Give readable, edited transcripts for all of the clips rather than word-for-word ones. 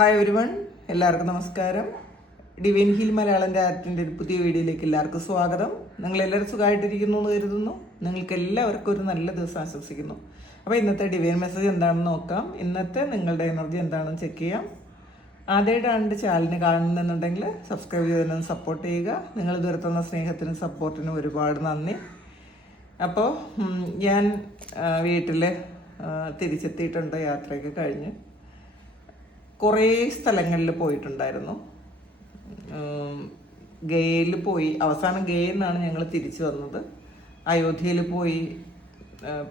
Hi everyone, എല്ലാവർക്കും നമസ്കാരം. Divine heal Malayalam രാജ്യത്തിൻ്റെ ഒരു പുതിയ വീഡിയോയിലേക്ക് എല്ലാവർക്കും സ്വാഗതം. നിങ്ങളെല്ലാവരും സുഖമായിട്ടിരിക്കുന്നു എന്ന് കരുതുന്നു. നിങ്ങൾക്ക് എല്ലാവർക്കും ഒരു നല്ല ദിവസം ആശംസിക്കുന്നു. അപ്പോൾ ഇന്നത്തെ ഡിവൈൻ മെസ്സേജ് എന്താണെന്ന് നോക്കാം. ഇന്നത്തെ നിങ്ങളുടെ എനർജി എന്താണെന്ന് ചെക്ക് ചെയ്യാം. ആദ്യമായിട്ടാണ് ചാനലിന് കാണുന്നുണ്ടെങ്കിൽ സബ്സ്ക്രൈബ് ചെയ്തതിനൊന്ന് സപ്പോർട്ട് ചെയ്യുക. നിങ്ങൾ ഇതുവരെ തന്ന സ്നേഹത്തിനും സപ്പോർട്ടിനും ഒരുപാട് നന്ദി. അപ്പോൾ ഞാൻ വീട്ടിൽ തിരിച്ചെത്തിയിട്ടുണ്ട്. യാത്രയൊക്കെ കഴിഞ്ഞ് കുറേ സ്ഥലങ്ങളിൽ പോയിട്ടുണ്ടായിരുന്നു. ഗയയിൽ പോയി, അവസാനം ഗയയിൽ നിന്നാണ് ഞങ്ങൾ തിരിച്ചു വന്നത്. അയോധ്യയിൽ പോയി,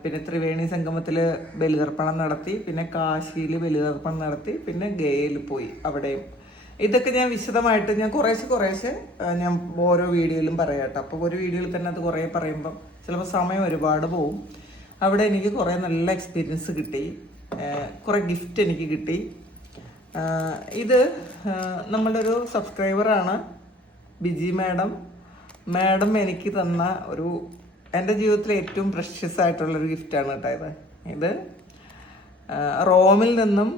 പിന്നെ ത്രിവേണി സംഗമത്തിൽ ബലിതർപ്പണം നടത്തി, പിന്നെ കാശിയിൽ ബലിതർപ്പണം നടത്തി, പിന്നെ ഗയയിൽ പോയി. അവിടെയും ഇതൊക്കെ ഞാൻ വിശദമായിട്ട് ഞാൻ കുറേശ്ശെ ഞാൻ ഓരോ വീഡിയോയിലും പറയാം കേട്ടോ. അപ്പോൾ ഒരു വീഡിയോയിൽ തന്നെ അത് കുറേ പറയുമ്പം ചിലപ്പോൾ സമയം ഒരുപാട് പോവും. അവിടെ എനിക്ക് കുറേ നല്ല എക്സ്പീരിയൻസ് കിട്ടി, കുറേ ഗിഫ്റ്റ് എനിക്ക് കിട്ടി. ഇത് നമ്മളുടെ ഒരു സബ്സ്ക്രൈബറാണ് ബിജി മാഡം എനിക്ക് തന്ന ഒരു എൻ്റെ ജീവിതത്തിലെ ഏറ്റവും പ്രഷ്യസ് ആയിട്ടുള്ളൊരു ഗിഫ്റ്റാണ് കേട്ടോ ഇത്. റോമിൽ നിന്നും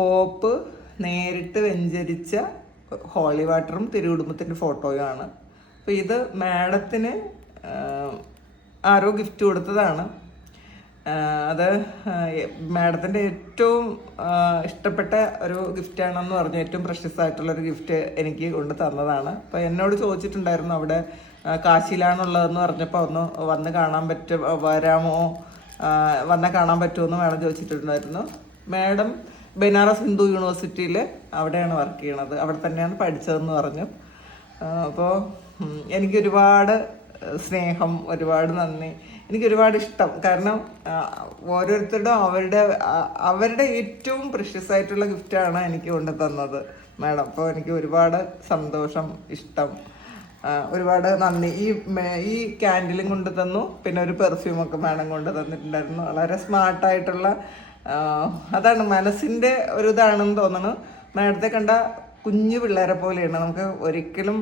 പോപ്പ് നേരിട്ട് വെഞ്ചരിച്ച ഹോളി വാട്ടറും തിരുകുടുംബത്തിൻ്റെ ഫോട്ടോയുമാണ്. അപ്പോൾ ഇത് മാഡത്തിന് ആരോ ഗിഫ്റ്റ് കൊടുത്തതാണ്. അത് മാഡത്തിൻ്റെ ഏറ്റവും ഇഷ്ടപ്പെട്ട ഒരു ഗിഫ്റ്റാണെന്ന് പറഞ്ഞു, ഏറ്റവും പ്രഷ്യസ് ആയിട്ടുള്ളൊരു ഗിഫ്റ്റ് എനിക്ക് കൊണ്ട് തന്നതാണ്. അപ്പോൾ എന്നോട് ചോദിച്ചിട്ടുണ്ടായിരുന്നു അവിടെ കാശിയിലാണുള്ളതെന്ന് പറഞ്ഞപ്പോൾ ഒന്ന് വന്ന് കാണാൻ വരാമോ, വന്നാൽ കാണാൻ പറ്റുമോ മാഡം ചോദിച്ചിട്ടുണ്ടായിരുന്നു. മാഡം ബനാറസ് ഹിന്ദു യൂണിവേഴ്സിറ്റിയിൽ അവിടെയാണ് വർക്ക് ചെയ്യണത്, അവിടെ തന്നെയാണ് പഠിച്ചതെന്ന് പറഞ്ഞു. അപ്പോൾ എനിക്ക് ഒരുപാട് സ്നേഹം, ഒരുപാട് നന്ദി. എനിക്ക് ഒരുപാട് ഇഷ്ടം. കാരണം ഓരോരുത്തരുടെ അവരുടെ ഏറ്റവും പ്രഷ്യസ് ആയിട്ടുള്ള ഗിഫ്റ്റാണ് എനിക്ക് കൊണ്ട് തന്നത് മാഡം. അപ്പോൾ എനിക്ക് ഒരുപാട് സന്തോഷം, ഇഷ്ടം, ഒരുപാട് നന്ദി. ഈ ക്യാൻഡിലും കൊണ്ട് തന്നു, പിന്നെ ഒരു പെർഫ്യൂമൊക്കെ മാഡം കൊണ്ട് തന്നിട്ടുണ്ടായിരുന്നു. വളരെ സ്മാർട്ടായിട്ടുള്ള, അതാണ് മനസ്സിൻ്റെ ഒരു ഇതാണെന്ന് തോന്നുന്നു. മാഡത്തെ കണ്ട കുഞ്ഞു പിള്ളേരെ പോലെയാണ്. നമുക്ക് ഒരിക്കലും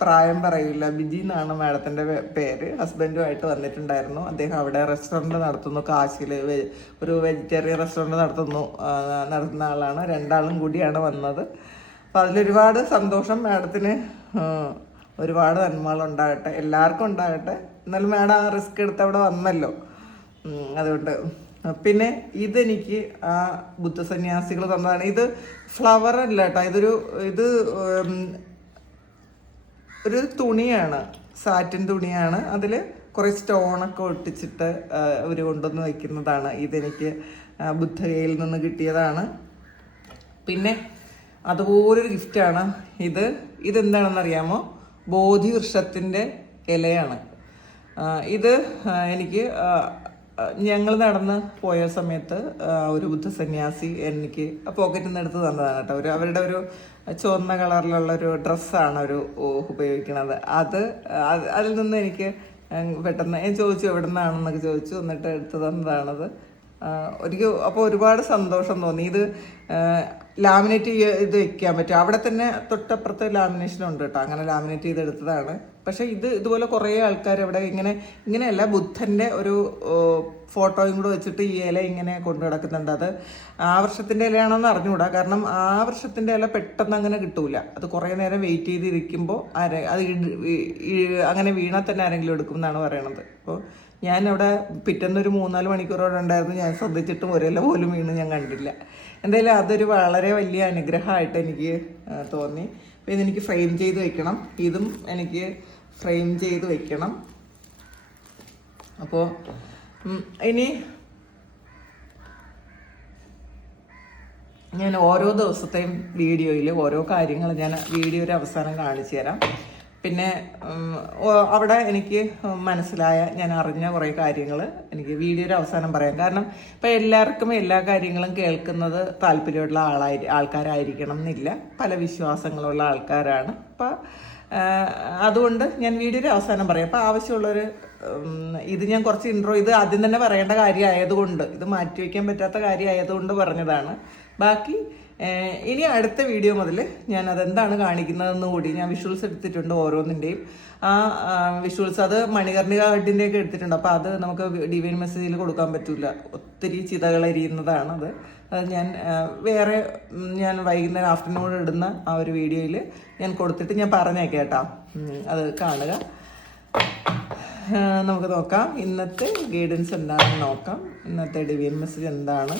പ്രായം പറയില്ല. ബിജി എന്നാണ് മാഡത്തിൻ്റെ പേര്. ഹസ്ബൻഡുമായിട്ട് വന്നിട്ടുണ്ടായിരുന്നു. അദ്ദേഹം അവിടെ റെസ്റ്റോറൻറ്റ് നടത്തുന്നു, കാശിയിൽ ഒരു വെജിറ്റേറിയൻ റെസ്റ്റോറൻറ്റ് നടത്തുന്ന ആളാണ്. രണ്ടാളും കൂടിയാണ് വന്നത്. അപ്പോൾ അതിലൊരുപാട് സന്തോഷം. മാഡത്തിന് ഒരുപാട് നന്മകളുണ്ടാകട്ടെ, എല്ലാവർക്കും ഉണ്ടാകട്ടെ. എന്നാലും മാഡം ആ റിസ്ക് എടുത്ത് അവിടെ വന്നല്ലോ, അതുകൊണ്ട്. പിന്നെ ഇതെനിക്ക് ആ ബുദ്ധസന്യാസികൾ തന്നതാണ്. ഇത് ഫ്ലവർ അല്ല കേട്ടോ, ഇത് ഒരു തുണിയാണ്, സാറ്റിൻ തുണിയാണ്. അതിൽ കുറേ സ്റ്റോണൊക്കെ ഒട്ടിച്ചിട്ട് അവർ കൊണ്ടുവന്ന് വയ്ക്കുന്നതാണ്. ഇതെനിക്ക് ബുദ്ധഗയയിൽ നിന്ന് കിട്ടിയതാണ്. പിന്നെ അതുപോലൊരു ഗിഫ്റ്റാണ് ഇതെന്താണെന്നറിയാമോ? ബോധി വൃക്ഷത്തിൻ്റെ ഇലയാണ് ഇത്. എനിക്ക് ഞങ്ങൾ നടന്ന് പോയ സമയത്ത് ഒരു ബുദ്ധസന്യാസി എനിക്ക് പോക്കറ്റിൽ നിന്ന് എടുത്ത് തന്നതാണ് കേട്ടോ. അവരുടെ ഒരു ചുവന്ന കളറിലുള്ളൊരു ഡ്രസ്സാണ് ഒരു ഉപയോഗിക്കുന്നത്. അതിൽ നിന്ന് എനിക്ക് പെട്ടെന്ന് ഞാൻ ചോദിച്ചു എവിടെ നിന്നാണെന്നൊക്കെ ചോദിച്ചു, എന്നിട്ട് എടുത്ത് തന്നതാണത്. അപ്പോൾ ഒരുപാട് സന്തോഷം തോന്നി. ഇത് ലാമിനേറ്റ് ചെയ്ത് വെക്കാൻ പറ്റും. അവിടെ തന്നെ തൊട്ടപ്പുറത്ത് ലാമിനേഷൻ ഉണ്ട് കേട്ടോ. അങ്ങനെ ലാമിനേറ്റ് ചെയ്തെടുത്തതാണ്. പക്ഷേ ഇതുപോലെ കുറേ ആൾക്കാർ അവിടെ ഇങ്ങനെയല്ല, ബുദ്ധൻ്റെ ഒരു ഫോട്ടോയും കൂടെ വെച്ചിട്ട് ഈ ഇല ഇങ്ങനെ കൊണ്ടു കിടക്കുന്നുണ്ട്. അത് ആ വർഷത്തിൻ്റെ ഇലയാണെന്ന് അറിഞ്ഞുകൂടാ. കാരണം ആ വർഷത്തിൻ്റെ ഇല പെട്ടെന്ന് അങ്ങനെ കിട്ടൂല. അത് കുറേ നേരം വെയിറ്റ് ചെയ്തിരിക്കുമ്പോൾ അത് അങ്ങനെ വീണാൽ തന്നെ ആരെങ്കിലും എടുക്കും എന്നാണ് പറയണത്. അപ്പോൾ ഞാൻ അവിടെ പിറ്റേന്നൊരു 3-4 മണിക്കൂറോടെ ഉണ്ടായിരുന്നു. ഞാൻ ശ്രദ്ധിച്ചിട്ടും ഒരില പോലും വീണ് ഞാൻ കണ്ടില്ല. എന്തായാലും അതൊരു വളരെ വലിയ അനുഗ്രഹമായിട്ട് എനിക്ക് തോന്നി. അപ്പോൾ ഇതെനിക്ക് ഫ്രെയിം ചെയ്ത് വെക്കണം. ഇതും എനിക്ക് ഫ്രെയിം ചെയ്ത് വെക്കണം. അപ്പോൾ ഇനി ഞാൻ ഓരോ ദിവസത്തെയും വീഡിയോയിൽ ഓരോ കാര്യങ്ങൾ ഞാൻ വീഡിയോയുടെ അവസാനം കാണിച്ചു തരാം. പിന്നെ അവിടെ എനിക്ക് മനസ്സിലായ, ഞാൻ അറിഞ്ഞ കുറേ കാര്യങ്ങൾ എനിക്ക് വീഡിയോയുടെ അവസാനം പറയാം. കാരണം ഇപ്പം എല്ലാവർക്കും എല്ലാ കാര്യങ്ങളും കേൾക്കുന്നത് താല്പര്യമുള്ള ആൾക്കാരായിരിക്കണം എന്നില്ല. പല വിശ്വാസങ്ങളുള്ള ആൾക്കാരാണ്. അപ്പം അതുകൊണ്ട് ഞാൻ വീഡിയോയുടെ അവസാനം പറയാം. അപ്പോൾ ആവശ്യമുള്ളൊരു ഇത് ഞാൻ കുറച്ച് ഇത് ആദ്യം തന്നെ പറയേണ്ട കാര്യമായതുകൊണ്ട്, ഇത് മാറ്റിവെക്കാൻ പറ്റാത്ത കാര്യമായതുകൊണ്ട് പറഞ്ഞതാണ്. ബാക്കി ഇനി അടുത്ത വീഡിയോ മുതൽ ഞാൻ അതെന്താണ് കാണിക്കുന്നതെന്ന് കൂടി ഞാൻ വിഷ്വൽസ് എടുത്തിട്ടുണ്ട് ഓരോന്നിൻ്റെയും. ആ വിഷ്വൽസ് അത് മണികർണിക ഹഡിൻ്റെ ഒക്കെ എടുത്തിട്ടുണ്ട്. അപ്പോൾ അത് നമുക്ക് ഡിവൈൻ മെസ്സേജിൽ കൊടുക്കാൻ പറ്റില്ല, ഒത്തിരി ചിതകൾ എരിയുന്നതാണ് അത്. അത് ഞാൻ വൈകുന്നേരം ആഫ്റ്റർനൂൺ ഇടുന്ന ആ ഒരു വീഡിയോയിൽ ഞാൻ കൊടുത്തിട്ട് ഞാൻ പറഞ്ഞേക്കാം കേട്ടോ, അത് കാണുക. നമുക്ക് നോക്കാം ഇന്നത്തെ ഗൈഡൻസ് എന്താണെന്ന് നോക്കാം. ഇന്നത്തെ ഡിവൈൻ മെസ്സേജ് എന്താണ്?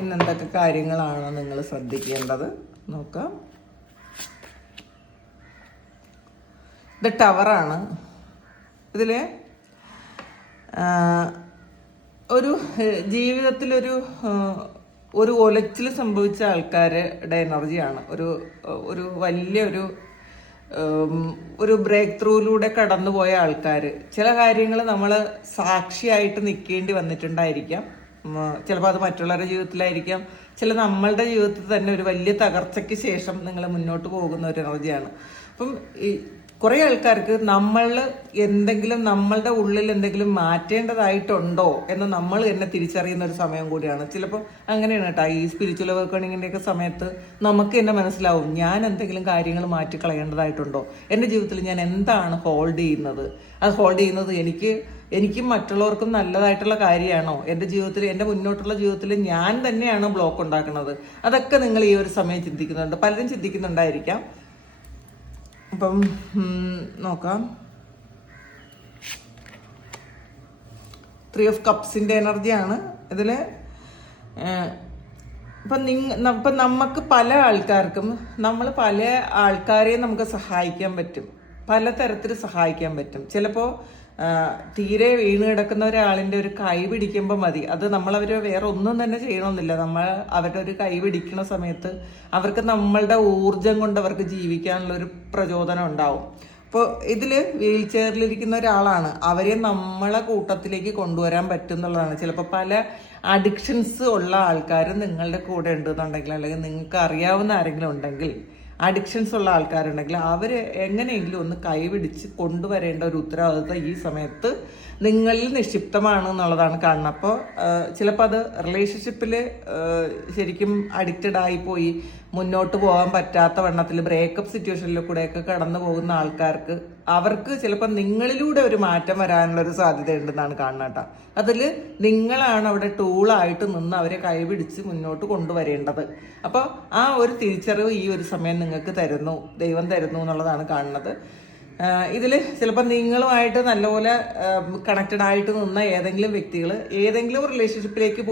ഇന്നെന്തൊക്കെ കാര്യങ്ങളാണ് നിങ്ങൾ ശ്രദ്ധിക്കേണ്ടത് നോക്കാം. ഇത് ടവറാണ്. ഇതിൽ ഒരു ജീവിതത്തിലൊരു ഒരു ഒലച്ചിൽ സംഭവിച്ച ആൾക്കാരുടെ എനർജിയാണ്. ഒരു വലിയൊരു ബ്രേക്ക് ത്രൂയിലൂടെ കടന്നുപോയ ആൾക്കാർ. ചില കാര്യങ്ങൾ നമ്മൾ സാക്ഷിയായിട്ട് നിൽക്കേണ്ടി വന്നിട്ടുണ്ടായിരിക്കാം. ചിലപ്പോൾ അത് മറ്റുള്ളവരുടെ ജീവിതത്തിലായിരിക്കാം, ചില നമ്മളുടെ ജീവിതത്തിൽ തന്നെ ഒരു വലിയ തകർച്ചയ്ക്ക് ശേഷം നിങ്ങൾ മുന്നോട്ട് പോകുന്ന ഒരു എനർജിയാണ്. അപ്പം ഈ കുറേ ആൾക്കാർക്ക് നമ്മളുടെ ഉള്ളിൽ എന്തെങ്കിലും മാറ്റേണ്ടതായിട്ടുണ്ടോ എന്ന് നമ്മൾ തന്നെ തിരിച്ചറിയുന്ന ഒരു സമയം കൂടിയാണ്. ചിലപ്പോൾ അങ്ങനെയാണ് കേട്ടോ. ഈ സ്പിരിച്വൽ വർക്കണിങ്ങിൻ്റെ ഒക്കെ സമയത്ത് നമുക്ക് തന്നെ മനസ്സിലാവും, ഞാൻ എന്തെങ്കിലും കാര്യങ്ങൾ മാറ്റിക്കളയേണ്ടതായിട്ടുണ്ടോ, എൻ്റെ ജീവിതത്തിൽ ഞാൻ എന്താണ് ഹോൾഡ് ചെയ്യുന്നത്, അത് ഹോൾഡ് ചെയ്യുന്നത് എനിക്കും മറ്റുള്ളവർക്കും നല്ലതായിട്ടുള്ള കാര്യമാണോ, എൻ്റെ ജീവിതത്തിൽ, എൻ്റെ മുന്നോട്ടുള്ള ജീവിതത്തിൽ ഞാൻ തന്നെയാണ് ബ്ലോക്ക് ഉണ്ടാക്കുന്നത്. അതൊക്കെ നിങ്ങൾ ഈ ഒരു സമയം ചിന്തിക്കുന്നുണ്ട്, പലരും ചിന്തിക്കുന്നുണ്ടായിരിക്കാം. അപ്പം നോക്കാം. 3 of കപ്സിൻ്റെ എനർജിയാണ് ഇതിൽ. ഇപ്പം നമുക്ക് പല ആൾക്കാർക്കും പല ആൾക്കാരെയും നമുക്ക് സഹായിക്കാൻ പറ്റും, പലതരത്തിൽ സഹായിക്കാൻ പറ്റും. ചിലപ്പോൾ തീരെ വീണ് കിടക്കുന്ന ഒരാളിൻ്റെ ഒരു കൈ പിടിക്കുമ്പോൾ മതി, അത് നമ്മളവർ വേറെ ഒന്നും തന്നെ ചെയ്യണമെന്നില്ല. നമ്മൾ അവരുടെ ഒരു കൈ പിടിക്കുന്ന സമയത്ത് അവർക്ക് നമ്മളുടെ ഊർജം കൊണ്ട് അവർക്ക് ജീവിക്കാനുള്ള ഒരു പ്രചോദനം ഉണ്ടാവും. അപ്പോൾ ഇതിൽ വീൽ ചെയറിലിരിക്കുന്ന ഒരാളാണ്, അവരെ നമ്മളെ കൂട്ടത്തിലേക്ക് കൊണ്ടുവരാൻ പറ്റും എന്നുള്ളതാണ്. ചിലപ്പോൾ പല അഡിക്ഷൻസ് ഉള്ള ആൾക്കാർ നിങ്ങളുടെ കൂടെ ഉണ്ടെന്നുണ്ടെങ്കിൽ, അല്ലെങ്കിൽ നിങ്ങൾക്ക് അറിയാവുന്ന ആരെങ്കിലും ഉണ്ടെങ്കിൽ, അഡിക്ഷൻസ് ഉള്ള ആൾക്കാരുണ്ടെങ്കിൽ അവർ എങ്ങനെയെങ്കിലും ഒന്ന് കൈപിടിച്ച് കൊണ്ടുവരേണ്ട ഒരു ഉത്തരവാദിത്വം ഈ സമയത്ത് നിങ്ങളിൽ നിക്ഷിപ്തമാണ് എന്നുള്ളതാണ് കാണുന്നത്. അപ്പോൾ ചിലപ്പോൾ അത് റിലേഷൻഷിപ്പിൽ ശരിക്കും അഡിക്റ്റഡ് ആയിപ്പോയി മുന്നോട്ട് പോകാൻ പറ്റാത്ത വണ്ണത്തിൽ ബ്രേക്കപ്പ് സിറ്റുവേഷനിൽ കൂടെയൊക്കെ കടന്നു പോകുന്ന ആൾക്കാർക്ക് അവർക്ക് ചിലപ്പോൾ നിങ്ങളിലൂടെ ഒരു മാറ്റം വരാനുള്ളൊരു സാധ്യത ഉണ്ടെന്നാണ് കാണുന്നത് കേട്ടോ. അതിൽ നിങ്ങളാണ് അവിടെ ടൂളായിട്ട് നിന്ന് അവരെ കൈപിടിച്ച് മുന്നോട്ട് കൊണ്ടുവരേണ്ടത്. അപ്പോൾ ആ ഒരു തിരിച്ചറിവ് ഈ ഒരു സമയം നിങ്ങൾക്ക് ദൈവം തരുന്നു എന്നുള്ളതാണ് കാണുന്നത്. ഇതിൽ ചിലപ്പോൾ നിങ്ങളുമായിട്ട് നല്ലപോലെ കണക്റ്റഡ് ആയിട്ട് നിന്ന ഏതെങ്കിലും വ്യക്തികൾ ഏതെങ്കിലും റിലേഷൻഷിപ്പിലേക്ക്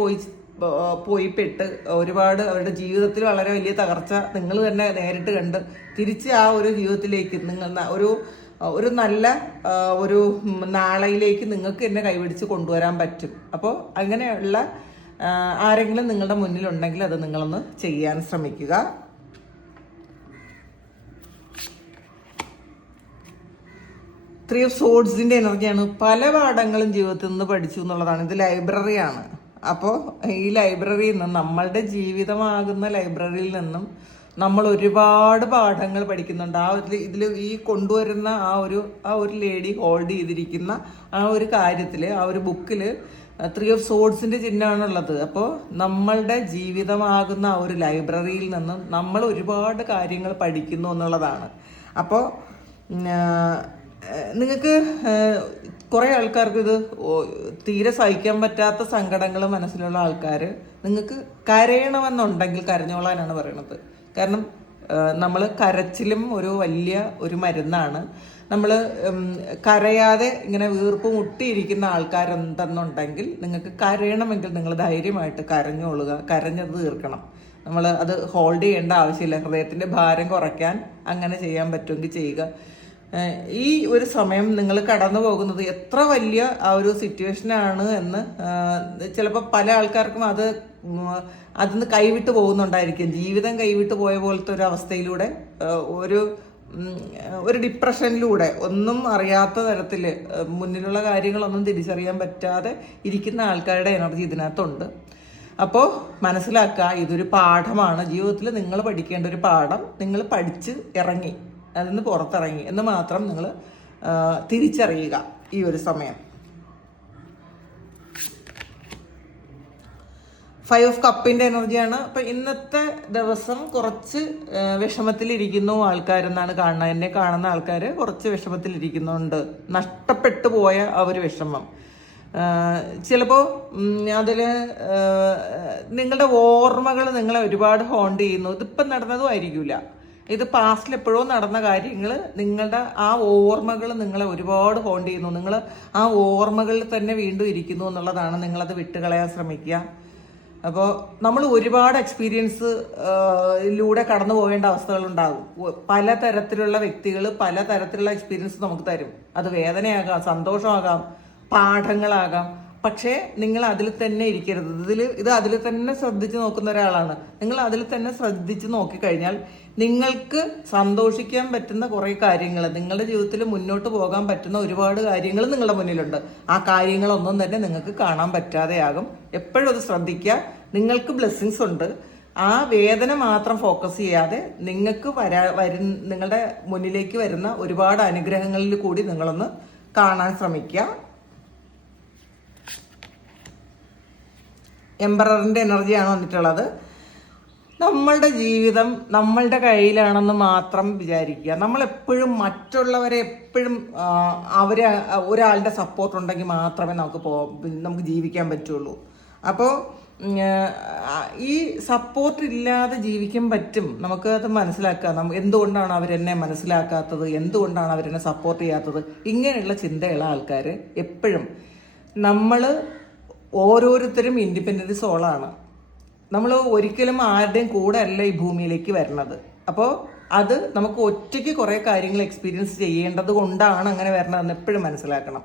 പോയി പെട്ട് ഒരുപാട് അവരുടെ ജീവിതത്തിൽ വളരെ വലിയ തകർച്ച നിങ്ങൾ തന്നെ നേരിട്ട് കണ്ട് തിരിച്ച് ആ ഒരു ജീവിതത്തിലേക്ക് ഒരു നല്ല ഒരു നാളയിലേക്ക് നിങ്ങൾക്ക് തന്നെ കൈപിടിച്ച് കൊണ്ടുവരാൻ പറ്റും. അപ്പോൾ അങ്ങനെയുള്ള ആരെങ്കിലും നിങ്ങളുടെ മുന്നിലുണ്ടെങ്കിൽ അത് നിങ്ങളൊന്ന് ചെയ്യാൻ ശ്രമിക്കുക. ത്രീ ഓഫ് സോഡ്സിൻ്റെ എനർജിയാണ്. പല പാഠങ്ങളും ജീവിതത്തിൽ നിന്ന് പഠിച്ചു എന്നുള്ളതാണ്. ഇത് ലൈബ്രറിയാണ്. അപ്പോൾ ഈ ലൈബ്രറിയിൽ നിന്നും, നമ്മളുടെ ജീവിതമാകുന്ന ലൈബ്രറിയിൽ നിന്നും നമ്മൾ ഒരുപാട് പാഠങ്ങൾ പഠിക്കുന്നുണ്ട്. ഇതിൽ ഈ കൊണ്ടുവരുന്ന ആ ഒരു ലേഡി ഹോൾഡ് ചെയ്തിരിക്കുന്ന ആ ഒരു കാര്യത്തിൽ, ആ ഒരു ബുക്കിൽ 3 ഓഫ് സോഡ്സിൻ്റെ ചിഹ്നമാണുള്ളത്. അപ്പോൾ നമ്മളുടെ ജീവിതമാകുന്ന ആ ഒരു ലൈബ്രറിയിൽ നിന്നും നമ്മൾ ഒരുപാട് കാര്യങ്ങൾ പഠിക്കുന്നു എന്നുള്ളതാണ്. അപ്പോൾ നിങ്ങൾക്ക് കുറേ ആൾക്കാർക്ക് ഇത് തീരെ സഹിക്കാൻ പറ്റാത്ത സങ്കടങ്ങൾ മനസ്സിലുള്ള ആൾക്കാർ നിങ്ങൾക്ക് കരയണമെന്നുണ്ടെങ്കിൽ കരഞ്ഞോളാനാണ് പറയണത്. കാരണം നമ്മൾ കരച്ചിലും ഒരു മരുന്നാണ്. നമ്മൾ കരയാതെ ഇങ്ങനെ വീർപ്പ് മുട്ടിയിരിക്കുന്ന ആൾക്കാരെന്തെന്നുണ്ടെങ്കിൽ നിങ്ങൾക്ക് കരയണമെങ്കിൽ നിങ്ങൾ ധൈര്യമായിട്ട് കരഞ്ഞോളുക, കരഞ്ഞത് തീർക്കണം. നമ്മൾ അത് ഹോൾഡ് ചെയ്യേണ്ട ആവശ്യമില്ല. ഹൃദയത്തിൻ്റെ ഭാരം കുറയ്ക്കാൻ അങ്ങനെ ചെയ്യാൻ പറ്റുമെങ്കിൽ ചെയ്യുക. ഈ ഒരു സമയം നിങ്ങൾ കടന്നു പോകുന്നത് എത്ര വലിയ ആ ഒരു സിറ്റുവേഷനാണ് എന്ന് ചിലപ്പോൾ പല ആൾക്കാർക്കും അതിന്ന് കൈവിട്ട് പോകുന്നുണ്ടായിരിക്കും. ജീവിതം കൈവിട്ട് പോയ പോലത്തെ ഒരു അവസ്ഥയിലൂടെ ഒരു ഡിപ്രഷനിലൂടെ ഒന്നും അറിയാത്ത തരത്തിൽ മുന്നിലുള്ള കാര്യങ്ങളൊന്നും തിരിച്ചറിയാൻ പറ്റാതെ ഇരിക്കുന്ന ആൾക്കാരുടെ എനർജി ഇതിനകത്തുണ്ട്. അപ്പോൾ മനസ്സിലാക്കുക, ഇതൊരു പാഠമാണ്. ജീവിതത്തിൽ നിങ്ങൾ പഠിക്കേണ്ട ഒരു പാഠം നിങ്ങൾ പഠിച്ച് ഇറങ്ങി, അതിന്ന് പുറത്തിറങ്ങി എന്ന് മാത്രം നിങ്ങൾ തിരിച്ചറിയുക ഈ ഒരു സമയം. 5 ഓഫ് കപ്പിന്റെ എനർജിയാണ്. അപ്പൊ ഇന്നത്തെ ദിവസം കുറച്ച് വിഷമത്തിലിരിക്കുന്നു ആൾക്കാരെന്നാണ് കാണുന്നത്. എന്നെ കാണുന്ന ആൾക്കാർ കുറച്ച് വിഷമത്തിലിരിക്കുന്നുണ്ട്. നഷ്ടപ്പെട്ടു പോയ ആ ഒരു വിഷമം ചിലപ്പോൾ അതിൽ നിങ്ങളുടെ ഓർമ്മകൾ നിങ്ങളെ ഒരുപാട് ഹോണ്ട് ചെയ്യുന്നു. ഇതിപ്പം നടന്നതും ആയിരിക്കില്ല, ഇത് പാസ്റ്റിൽ എപ്പോഴോ നടന്ന കാര്യങ്ങൾ നിങ്ങളുടെ ആ ഓർമ്മകൾ നിങ്ങളെ ഒരുപാട് ഹോണ്ട് ചെയ്യുന്നു. നിങ്ങൾ ആ ഓർമ്മകളിൽ തന്നെ വീണ്ടും ഇരിക്കുന്നു എന്നുള്ളതാണ്. നിങ്ങളത് വിട്ടുകളയാൻ ശ്രമിക്കുക. അപ്പോൾ നമ്മൾ ഒരുപാട് എക്സ്പീരിയൻസിലൂടെ കടന്നു പോകേണ്ട അവസ്ഥകളുണ്ടാകും. പലതരത്തിലുള്ള വ്യക്തികൾ പലതരത്തിലുള്ള എക്സ്പീരിയൻസ് നമുക്ക് തരും. അത് വേദനയാകാം, സന്തോഷമാകാം, പാഠങ്ങളാകാം. പക്ഷേ നിങ്ങൾ അതിൽ തന്നെ ഇരിക്കരുത്. ഇത് അതിൽ തന്നെ ശ്രദ്ധിച്ച് നോക്കുന്ന ഒരാളാണ്. നിങ്ങൾ അതിൽ തന്നെ ശ്രദ്ധിച്ച് നോക്കിക്കഴിഞ്ഞാൽ നിങ്ങൾക്ക് സന്തോഷിക്കാൻ പറ്റുന്ന കുറേ കാര്യങ്ങൾ, നിങ്ങളുടെ ജീവിതത്തിൽ മുന്നോട്ട് പോകാൻ പറ്റുന്ന ഒരുപാട് കാര്യങ്ങൾ നിങ്ങളുടെ മുന്നിലുണ്ട്. ആ കാര്യങ്ങളൊന്നും തന്നെ നിങ്ങൾക്ക് കാണാൻ പറ്റാതെയാകും. എപ്പോഴും അത് ശ്രദ്ധിക്കുക. നിങ്ങൾക്ക് ബ്ലെസ്സിങ്സ് ഉണ്ട്. ആ വേദന മാത്രം ഫോക്കസ് ചെയ്യാതെ നിങ്ങൾക്ക് നിങ്ങളുടെ മുന്നിലേക്ക് വരുന്ന ഒരുപാട് അനുഗ്രഹങ്ങളിൽ കൂടി നിങ്ങളൊന്ന് കാണാൻ ശ്രമിക്കുക. എംപററിന്റെ എനർജിയാണ് വന്നിട്ടുള്ളത്. നമ്മളുടെ ജീവിതം നമ്മളുടെ കയ്യിലാണെന്ന് മാത്രം വിചാരിക്കുക. നമ്മളെപ്പോഴും മറ്റുള്ളവരെ എപ്പോഴും ഒരാളുടെ സപ്പോർട്ട് ഉണ്ടെങ്കിൽ മാത്രമേ നമുക്ക് ജീവിക്കാൻ പറ്റുള്ളൂ. അപ്പോൾ ഈ സപ്പോർട്ട് ഇല്ലാതെ ജീവിക്കാൻ പറ്റും. നമുക്ക് അത് മനസ്സിലാക്കുക. എന്തുകൊണ്ടാണ് അവരെന്നെ മനസ്സിലാക്കാത്തത്, എന്തുകൊണ്ടാണ് അവരെന്നെ സപ്പോർട്ട് ചെയ്യാത്തത്, ഇങ്ങനെയുള്ള ചിന്തയുള്ള ആൾക്കാർ എപ്പോഴും നമ്മൾ ഓരോരുത്തരും ഇൻഡിപെൻഡന്റ് സോളാണ്. നമ്മൾ ഒരിക്കലും ആരുടെയും കൂടെ അല്ല ഈ ഭൂമിയിലേക്ക് വരുന്നത്. അപ്പോൾ അത് നമുക്ക് ഒറ്റയ്ക്ക് കുറേ കാര്യങ്ങൾ എക്സ്പീരിയൻസ് ചെയ്യേണ്ടത് കൊണ്ടാണ് അങ്ങനെ വരണതെന്ന് എപ്പോഴും മനസ്സിലാക്കണം.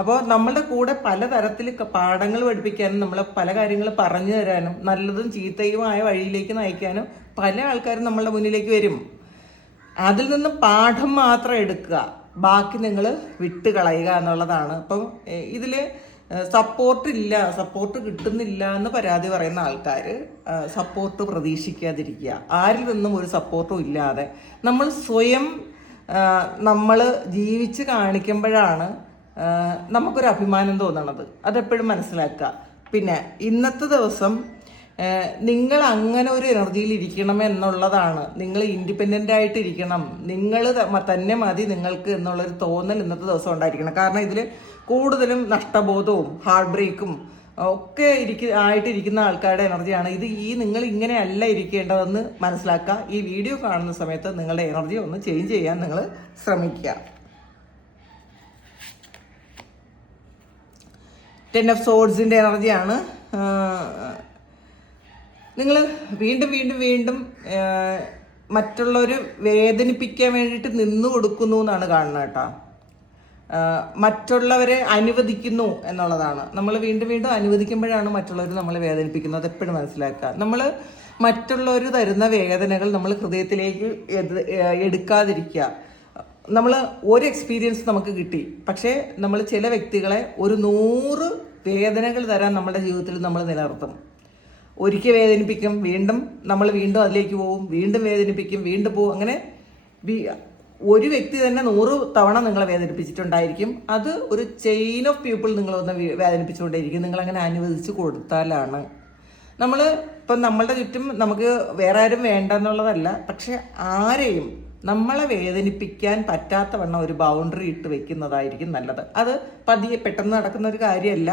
അപ്പോൾ നമ്മളുടെ കൂടെ പലതരത്തിൽ പാഠങ്ങൾ പഠിപ്പിക്കാനും നമ്മളെ പല കാര്യങ്ങൾ പറഞ്ഞു തരാനും നല്ലതും ചീത്തയുമായ വഴിയിലേക്ക് നയിക്കാനും പല ആൾക്കാരും നമ്മളുടെ മുന്നിലേക്ക് വരും. അതിൽ നിന്ന് പാഠം മാത്രം എടുക്കുക, ബാക്കി നിങ്ങൾ വിട്ടുകളയുക എന്നുള്ളതാണ്. അപ്പം ഇതിൽ സപ്പോർട്ട് കിട്ടുന്നില്ല എന്ന് പരാതി പറയുന്ന ആൾക്കാർ സപ്പോർട്ട് പ്രതീക്ഷിക്കാതിരിക്കുക. ആരിൽ നിന്നും ഒരു സപ്പോർട്ടും ഇല്ലാതെ നമ്മൾ സ്വയം നമ്മൾ ജീവിച്ച് കാണിക്കുമ്പോഴാണ് നമുക്കൊരു അഭിമാനം തോന്നണത്. അതെപ്പോഴും മനസ്സിലാക്കുക. പിന്നെ ഇന്നത്തെ ദിവസം നിങ്ങൾ അങ്ങനെ ഒരു എനർജിയിൽ ഇരിക്കണം എന്നുള്ളതാണ്. നിങ്ങൾ ഇൻഡിപെൻഡൻ്റ് ആയിട്ട് ഇരിക്കണം, നിങ്ങൾ തന്നെ മതി നിങ്ങൾക്ക് എന്നുള്ളൊരു തോന്നൽ ഇന്നത്തെ ദിവസം ഉണ്ടായിരിക്കണം. കാരണം ഇതിൽ കൂടുതലും നഷ്ടബോധവും ഹാർട്ട് ബ്രേക്കും ഒക്കെ ആയിട്ടിരിക്കുന്ന ആൾക്കാരുടെ എനർജിയാണ് ഇത്. നിങ്ങൾ ഇങ്ങനെയല്ല ഇരിക്കേണ്ടതെന്ന് മനസ്സിലാക്കുക. ഈ വീഡിയോ കാണുന്ന സമയത്ത് നിങ്ങളുടെ എനർജി ഒന്ന് ചേഞ്ച് ചെയ്യാൻ നിങ്ങൾ ശ്രമിക്കുക. 10 ഓഫ് സോർഡ്സിൻ്റെ എനർജിയാണ്. നിങ്ങൾ വീണ്ടും മറ്റുള്ളവർ വേദനിപ്പിക്കാൻ വേണ്ടിയിട്ട് നിന്നു കൊടുക്കുന്നു എന്നാണ് കാണുന്നത് കേട്ടോ. മറ്റുള്ളവരെ അനുവദിക്കുന്നു എന്നുള്ളതാണ്. നമ്മൾ വീണ്ടും അനുവദിക്കുമ്പോഴാണ് മറ്റുള്ളവർ നമ്മളെ വേദനിപ്പിക്കുന്നത്. എപ്പോഴും മനസ്സിലാക്കുക. നമ്മൾ മറ്റുള്ളവർ തരുന്ന വേദനകൾ നമ്മൾ ഹൃദയത്തിലേക്ക് എടുക്കാതിരിക്കുക. നമ്മൾ ഒരു എക്സ്പീരിയൻസ് നമുക്ക് കിട്ടി, പക്ഷേ നമ്മൾ ചില വ്യക്തികളെ ഒരു 100 വേദനകൾ തരാൻ നമ്മുടെ ജീവിതത്തിൽ നമ്മൾ നിലനിർത്തും. ഒരിക്കൽ വേദനിപ്പിക്കും, നമ്മൾ വീണ്ടും അതിലേക്ക് പോവും, വീണ്ടും വേദനിപ്പിക്കും, വീണ്ടും പോവും. അങ്ങനെ ഒരു വ്യക്തി തന്നെ 100 തവണ നിങ്ങളെ വേദനിപ്പിച്ചിട്ടുണ്ടായിരിക്കും. അത് ഒരു ചെയിൻ ഓഫ് പീപ്പിൾ നിങ്ങളൊന്ന് വേദനിപ്പിച്ചുകൊണ്ടേയിരിക്കും. നിങ്ങളങ്ങനെ അനുവദിച്ച് കൊടുത്താലാണ്. ഇപ്പം നമ്മളുടെ ചുറ്റും നമുക്ക് വേറെ ആരും വേണ്ട എന്നുള്ളതല്ല, പക്ഷെ ആരെയും നമ്മളെ വേദനിപ്പിക്കാൻ പറ്റാത്തവണ്ണം ഒരു ബൗണ്ടറി ഇട്ട് വെക്കുന്നതായിരിക്കും നല്ലത്. അത് പതിയെ പെട്ടെന്ന് നടക്കുന്ന ഒരു കാര്യമല്ല,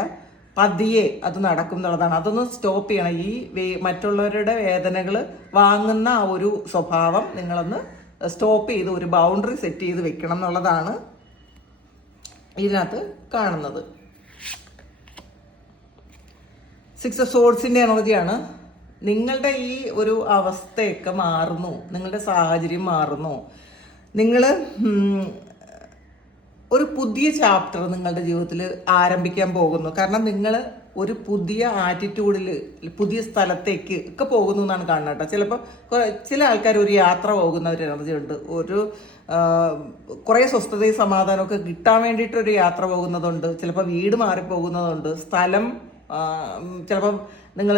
പതിയെ അത് നടക്കും എന്നുള്ളതാണ്. അതൊന്ന് സ്റ്റോപ്പ് ചെയ്യണം. ഈ മറ്റുള്ളവരുടെ വേദനകൾ വാങ്ങുന്ന ആ ഒരു സ്വഭാവം നിങ്ങളൊന്ന് സ്റ്റോപ്പ് ചെയ്ത് ഒരു ബൗണ്ടറി സെറ്റ് ചെയ്ത് വെക്കണം എന്നുള്ളതാണ് ഇതിനകത്ത് കാണുന്നത്. 6 ഓഫ് സോർഡ്സിന്റെ എനർജിയാണ്. നിങ്ങളുടെ ഈ ഒരു അവസ്ഥയൊക്കെ മാറുന്നു, നിങ്ങളുടെ സാഹചര്യം മാറുന്നു. നിങ്ങൾ ഒരു പുതിയ ചാപ്റ്റർ നിങ്ങളുടെ ജീവിതത്തിൽ ആരംഭിക്കാൻ പോകുന്നു. കാരണം നിങ്ങൾ ഒരു പുതിയ ആറ്റിറ്റ്യൂഡിൽ പുതിയ സ്ഥലത്തേക്ക് ഒക്കെ പോകുന്നു എന്നാണ് കാണുന്നത് കേട്ടോ. ചിലപ്പോൾ ചില ആൾക്കാർ ഒരു യാത്ര പോകുന്ന ഒരു എനർജി ഉണ്ട്. കുറേ സ്വസ്ഥതയും സമാധാനമൊക്കെ കിട്ടാൻ വേണ്ടിയിട്ടൊരു യാത്ര പോകുന്നതുണ്ട്. ചിലപ്പോൾ വീട് മാറിപ്പോകുന്നതുണ്ട്. സ്ഥലം ചിലപ്പം നിങ്ങൾ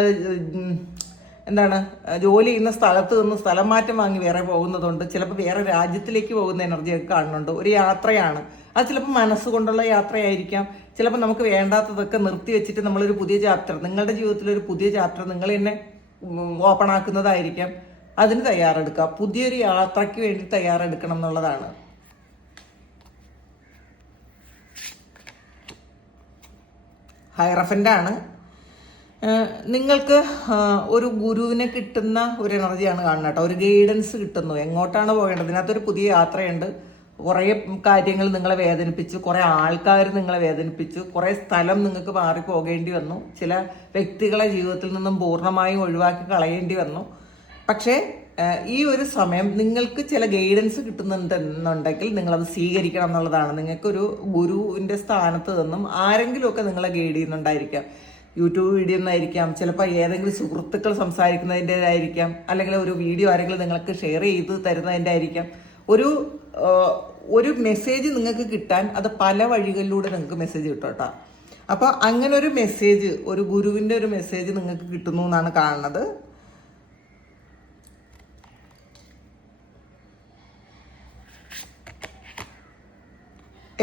ജോലി ചെയ്യുന്ന സ്ഥലത്ത് നിന്ന് സ്ഥലം മാറ്റം വാങ്ങി വേറെ പോകുന്നതുണ്ട്. ചിലപ്പോൾ വേറെ രാജ്യത്തിലേക്ക് പോകുന്ന എനർജിയൊക്കെ കാണുന്നുണ്ട്. ഒരു യാത്രയാണ് അത്. ചിലപ്പോൾ മനസ്സുകൊണ്ടുള്ള യാത്രയായിരിക്കാം, ചിലപ്പോൾ നമുക്ക് വേണ്ടാത്തതൊക്കെ നിർത്തി വെച്ചിട്ട് നമ്മളൊരു പുതിയ ചാപ്റ്റർ, നിങ്ങളുടെ ജീവിതത്തിലൊരു പുതിയ ചാപ്റ്റർ നിങ്ങൾ തന്നെ ഓപ്പൺ ആക്കുന്നതായിരിക്കാം. അതിന് തയ്യാറെടുക്കുക, പുതിയൊരു യാത്രയ്ക്ക് വേണ്ടി തയ്യാറെടുക്കണം എന്നുള്ളതാണ്. ഹൈറഫൻ്റാണ്. നിങ്ങൾക്ക് ഒരു ഗുരുവിനെ കിട്ടുന്ന ഒരു എനർജിയാണ് കാണുന്നത് കേട്ടോ. ഒരു ഗൈഡൻസ് കിട്ടുന്നു, എങ്ങോട്ടാണ് പോകേണ്ടത്. ഇതിനകത്തൊരു പുതിയ യാത്രയുണ്ട്. കുറേ കാര്യങ്ങൾ നിങ്ങളെ വേദനിപ്പിച്ചു, കുറേ ആൾക്കാർ നിങ്ങളെ വേദനിപ്പിച്ചു, കുറേ സ്ഥലം നിങ്ങൾക്ക് മാറി പോകേണ്ടി വന്നു, ചില വ്യക്തികളെ ജീവിതത്തിൽ നിന്നും പൂർണ്ണമായും ഒഴിവാക്കി കളയേണ്ടി വന്നു. പക്ഷേ ഈ ഒരു സമയം നിങ്ങൾക്ക് ചില ഗൈഡൻസ് കിട്ടുന്നുണ്ടെന്നുണ്ടെങ്കിൽ നിങ്ങളത് സ്വീകരിക്കണം എന്നുള്ളതാണ്. നിങ്ങൾക്കൊരു ഗുരുവിൻ്റെ സ്ഥാനത്ത് നിന്നും ആരെങ്കിലുമൊക്കെ നിങ്ങളെ ഗൈഡ് ചെയ്യുന്നുണ്ടായിരിക്കാം. യൂട്യൂബ് വീഡിയോ ഒന്നായിരിക്കാം, ചിലപ്പോൾ ഏതെങ്കിലും സുഹൃത്തുക്കൾ സംസാരിക്കുന്നതിൻ്റെതായിരിക്കാം, അല്ലെങ്കിൽ ഒരു വീഡിയോ ആരെങ്കിലും നിങ്ങൾക്ക് ഷെയർ ചെയ്ത് തരുന്നതിൻ്റെ ആയിരിക്കാം. ഒരു മെസ്സേജ് നിങ്ങൾക്ക് കിട്ടാൻ അത് പല വഴികളിലൂടെ നിങ്ങൾക്ക് മെസ്സേജ് കിട്ടും കേട്ടോ. അപ്പോൾ അങ്ങനെ ഒരു മെസ്സേജ്, ഒരു ഗുരുവിൻ്റെ ഒരു മെസ്സേജ് നിങ്ങൾക്ക് കിട്ടുന്നു എന്നാണ് കാണുന്നത്.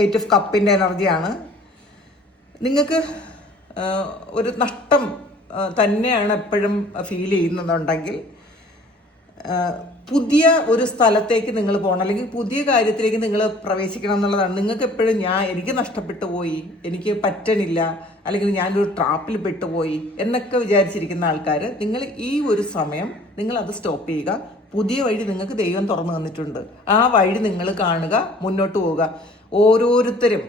എയ്റ്റ് ഓഫ് കപ്പിൻ്റെ എനർജിയാണ്. നിങ്ങൾക്ക് ഒരു നഷ്ടം തന്നെയാണ് എപ്പോഴും ഫീൽ ചെയ്യുന്നുണ്ടെങ്കിൽ പുതിയ ഒരു സ്ഥലത്തേക്ക് നിങ്ങൾ പോകണം, അല്ലെങ്കിൽ പുതിയ കാര്യത്തിലേക്ക് നിങ്ങൾ പ്രവേശിക്കണം എന്നുള്ളതാണ്. നിങ്ങൾക്ക് എപ്പോഴും എനിക്ക് നഷ്ടപ്പെട്ടു പോയി, എനിക്ക് പറ്റണില്ല, അല്ലെങ്കിൽ ഞാനൊരു ട്രാപ്പിൽ പെട്ടുപോയി എന്നൊക്കെ വിചാരിച്ചിരിക്കുന്ന ആൾക്കാർ, നിങ്ങൾ ഈ ഒരു സമയം നിങ്ങൾ അത് സ്റ്റോപ്പ് ചെയ്യുക. പുതിയ വഴി നിങ്ങൾക്ക് ദൈവം തുറന്നു തന്നിട്ടുണ്ട്. ആ വഴി നിങ്ങൾ കാണുക, മുന്നോട്ട് പോവുക. ഓരോരുത്തരും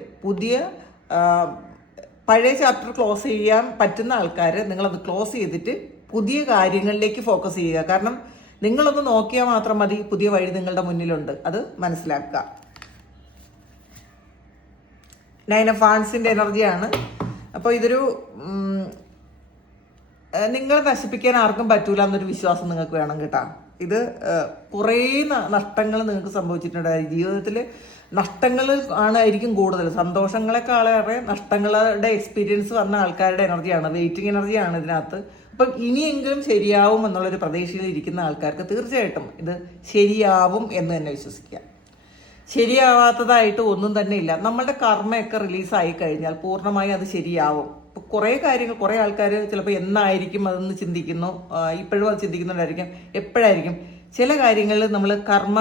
പഴയ ചാപ്റ്റർ ക്ലോസ് ചെയ്യാൻ പറ്റുന്ന ആൾക്കാർ നിങ്ങളത് ക്ലോസ് ചെയ്തിട്ട് പുതിയ കാര്യങ്ങളിലേക്ക് ഫോക്കസ് ചെയ്യുക. കാരണം നിങ്ങളൊന്ന് നോക്കിയാൽ മാത്രം മതി, പുതിയ വഴി നിങ്ങളുടെ മുന്നിലുണ്ട്, അത് മനസ്സിലാക്കുക. 9 ഓഫ് വാൻസിന്റെ എനർജിയാണ്. അപ്പോൾ ഇതൊരു നിങ്ങളെ നശിപ്പിക്കാൻ ആർക്കും പറ്റൂല എന്നൊരു വിശ്വാസം നിങ്ങൾക്ക് വേണം കേട്ടോ. ഇത് കുറേ നഷ്ടങ്ങൾ നിങ്ങൾക്ക് സംഭവിച്ചിട്ടുണ്ടായിരിക്കും ജീവിതത്തിൽ. നഷ്ടങ്ങൾ ആയിരിക്കും കൂടുതൽ, സന്തോഷങ്ങളെക്കാളേറെ നഷ്ടങ്ങളുടെ എക്സ്പീരിയൻസ് വന്ന ആൾക്കാരുടെ എനർജിയാണ്, വെയിറ്റിംഗ് എനർജിയാണ് ഇതിനകത്ത്. അപ്പം ഇനിയെങ്കിലും ശരിയാവും എന്നുള്ളൊരു പ്രതീക്ഷയിൽ ഇരിക്കുന്ന ആൾക്കാർക്ക് തീർച്ചയായിട്ടും ഇത് ശരിയാവും എന്ന് തന്നെ വിശ്വസിക്കാം. ശരിയാവാത്തതായിട്ട് ഒന്നും തന്നെ ഇല്ല. നമ്മളുടെ കർമ്മയൊക്കെ റിലീസായി കഴിഞ്ഞാൽ പൂർണ്ണമായി അത് ശരിയാവും. ഇപ്പം കുറേ കാര്യങ്ങൾ, കുറേ ആൾക്കാർ ചിലപ്പോൾ എന്നായിരിക്കും അതെന്ന് ചിന്തിക്കുന്നു, ഇപ്പോഴും അത് ചിന്തിക്കുന്നുണ്ടായിരിക്കും, എപ്പോഴായിരിക്കും. ചില കാര്യങ്ങളിൽ നമ്മൾ കർമ്മ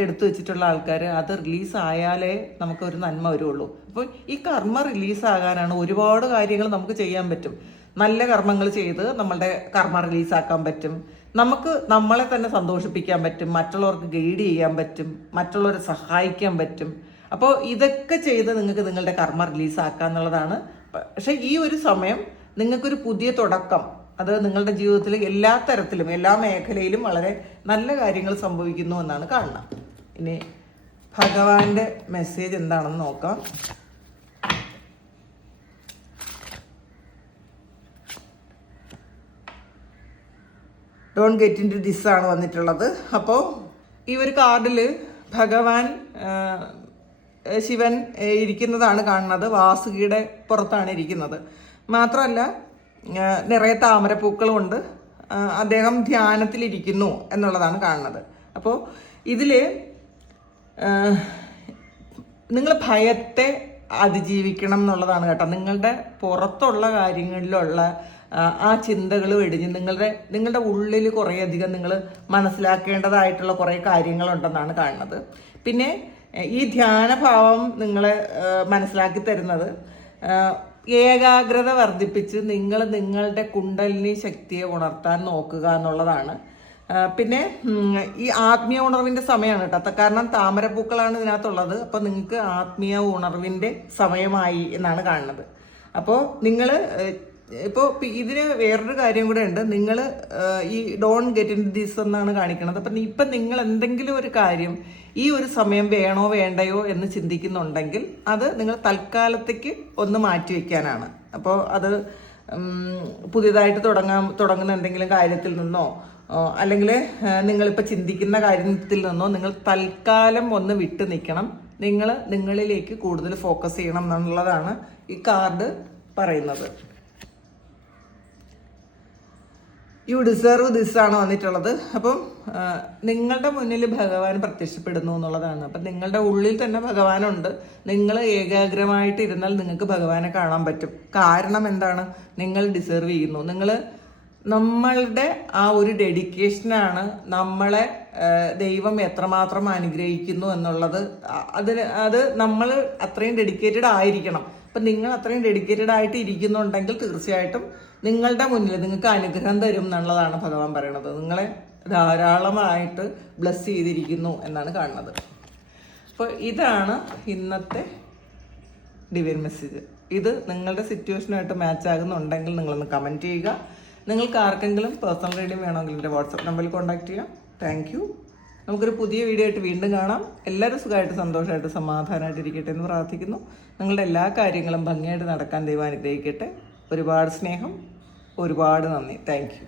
എടുത്തു വെച്ചിട്ടുള്ള ആൾക്കാർ അത് റിലീസായാലേ നമുക്കൊരു നന്മ വരുള്ളൂ. അപ്പോൾ ഈ കർമ്മ റിലീസാകാനാണ് ഒരുപാട് കാര്യങ്ങൾ നമുക്ക് ചെയ്യാൻ പറ്റും. നല്ല കർമ്മങ്ങൾ ചെയ്ത് നമ്മളുടെ കർമ്മ റിലീസാക്കാൻ പറ്റും. നമുക്ക് നമ്മളെ തന്നെ സന്തോഷിപ്പിക്കാൻ പറ്റും, മറ്റുള്ളവർക്ക് ഗൈഡ് ചെയ്യാൻ പറ്റും, മറ്റുള്ളവരെ സഹായിക്കാൻ പറ്റും. അപ്പോൾ ഇതൊക്കെ ചെയ്ത് നിങ്ങൾക്ക് നിങ്ങളുടെ കർമ്മ റിലീസാക്കുക എന്നുള്ളതാണ്. പക്ഷെ ഈ ഒരു സമയം നിങ്ങൾക്കൊരു പുതിയ തുടക്കം, അത് നിങ്ങളുടെ ജീവിതത്തിൽ എല്ലാ തരത്തിലും എല്ലാ മേഖലയിലും വളരെ നല്ല കാര്യങ്ങൾ സംഭവിക്കുന്നു എന്നാണ് കാണുന്നത്. ഇനി ഭഗവാന്റെ മെസ്സേജ് എന്താണെന്ന് നോക്കാം. Don't get into this ആണ് വന്നിട്ടുള്ളത്. അപ്പോൾ ഈ ഒരു കാർഡിൽ ഭഗവാൻ ശിവൻ ഇരിക്കുന്നതാണ് കാണുന്നത്. വാസുകിയുടെ പുറത്താണ് ഇരിക്കുന്നത്. മാത്രമല്ല നിറയെ താമരപ്പൂക്കളുമുണ്ട്. അദ്ദേഹം ധ്യാനത്തിലിരിക്കുന്നു എന്നുള്ളതാണ് കാണുന്നത്. അപ്പോൾ ഇതിൽ നിങ്ങൾ ഭയത്തെ അതിജീവിക്കണം എന്നുള്ളതാണ് കേട്ടോ. നിങ്ങളുടെ പുറത്തുള്ള കാര്യങ്ങളിലുള്ള ആ ചിന്തകൾ വെടിഞ്ഞ് നിങ്ങളുടെ ഉള്ളിൽ കുറേയധികം നിങ്ങൾ മനസ്സിലാക്കേണ്ടതായിട്ടുള്ള കുറേ കാര്യങ്ങളുണ്ടെന്നാണ് കാണുന്നത്. പിന്നെ ഈ ധ്യാനഭാവം നിങ്ങളെ മനസ്സിലാക്കി തരുന്നത് ഏകാഗ്രത വർദ്ധിപ്പിച്ച് നിങ്ങളുടെ കുണ്ടലിനി ശക്തിയെ ഉണർത്താൻ നോക്കുക എന്നുള്ളതാണ്. പിന്നെ ഈ ആത്മീയ ഉണർവിൻ്റെ സമയമാണ് കേട്ടോ. കാരണം താമരപ്പൂക്കളാണ് ഇതിനകത്തുള്ളത്. അപ്പോൾ നിങ്ങൾക്ക് ആത്മീയ ഉണർവിൻ്റെ സമയമായി എന്നാണ് കാണുന്നത്. അപ്പോൾ നിങ്ങൾ ഇപ്പോൾ ഇതിന് വേറൊരു കാര്യം കൂടെ ഉണ്ട്. നിങ്ങൾ ഈ ഡോണ്ട് ഗെറ്റ് ഇൻ ദിസ് എന്നാണ് കാണിക്കുന്നത്. അപ്പം ഇപ്പം നിങ്ങൾ എന്തെങ്കിലും ഒരു കാര്യം ഈ ഒരു സമയം വേണോ വേണ്ടയോ എന്ന് ചിന്തിക്കുന്നുണ്ടെങ്കിൽ അത് നിങ്ങൾ തൽക്കാലത്തേക്ക് ഒന്ന് മാറ്റി വയ്ക്കാനാണ്. അപ്പോൾ അത് പുതിയതായിട്ട് തുടങ്ങുന്ന എന്തെങ്കിലും കാര്യത്തിൽ നിന്നോ അല്ലെങ്കിൽ നിങ്ങളിപ്പോൾ ചിന്തിക്കുന്ന കാര്യത്തിൽ നിന്നോ നിങ്ങൾ തൽക്കാലം ഒന്ന് വിട്ടു നിൽക്കണം. നിങ്ങളിലേക്ക് കൂടുതൽ ഫോക്കസ് ചെയ്യണം എന്നുള്ളതാണ് ഈ കാർഡ് പറയുന്നത്. യു ഡിസേർവ് ദിസ് ആണ് വന്നിട്ടുള്ളത്. അപ്പം നിങ്ങളുടെ മുന്നിൽ ഭഗവാൻ പ്രത്യക്ഷപ്പെടുന്നു എന്നുള്ളതാണ്. അപ്പം നിങ്ങളുടെ ഉള്ളിൽ തന്നെ ഭഗവാനുണ്ട്. നിങ്ങൾ ഏകാഗ്രമായിട്ട് ഇരുന്നാൽ നിങ്ങൾക്ക് ഭഗവാനെ കാണാൻ പറ്റും. കാരണം എന്താണ്? നിങ്ങൾ ഡിസേർവ് ചെയ്യുന്നു. നിങ്ങൾ നമ്മളുടെ ആ ഒരു ഡെഡിക്കേഷനാണ് നമ്മളെ ദൈവം എത്രമാത്രം അനുഗ്രഹിക്കുന്നു എന്നുള്ളത്. അത് നമ്മൾ അത്രയും ഡെഡിക്കേറ്റഡ് ആയിരിക്കണം. അപ്പം നിങ്ങൾ അത്രയും ഡെഡിക്കേറ്റഡ് ആയിട്ട് ഇരിക്കുന്നുണ്ടെങ്കിൽ തീർച്ചയായിട്ടും നിങ്ങളുടെ മുന്നിൽ നിങ്ങൾക്ക് അനുഗ്രഹം തരും എന്നുള്ളതാണ് ഭഗവാൻ പറയണത്. നിങ്ങളെ ധാരാളമായിട്ട് ബ്ലെസ് ചെയ്തിരിക്കുന്നു എന്നാണ് കാണുന്നത്. അപ്പോൾ ഇതാണ് ഇന്നത്തെ ഡിവൈൻ മെസ്സേജ്. ഇത് നിങ്ങളുടെ സിറ്റുവേഷനായിട്ട് മാച്ച് ആകുന്നുണ്ടെങ്കിൽ നിങ്ങളൊന്ന് കമൻറ്റ് ചെയ്യുക. നിങ്ങൾക്ക് ആർക്കെങ്കിലും പേഴ്സണൽ റീഡിംഗ് വേണമെങ്കിൽ എൻ്റെ വാട്സപ്പ് നമ്പറിൽ കോൺടാക്ട് ചെയ്യാം. Thank you. നമുക്കൊരു പുതിയ വീഡിയോ ആയിട്ട് വീണ്ടും കാണാം. എല്ലാവരും സുഖമായിട്ട് സന്തോഷമായിട്ട് സമാധാനമായിട്ട് ഇരിക്കട്ടെ എന്ന് പ്രാർത്ഥിക്കുന്നു. നിങ്ങളുടെ എല്ലാ കാര്യങ്ങളും ഭംഗിയായിട്ട് നടക്കാൻ ദൈവം അനുഗ്രഹിക്കട്ടെ. ഒരുപാട് സ്നേഹം, ഒരുപാട് നന്ദി. Thank you.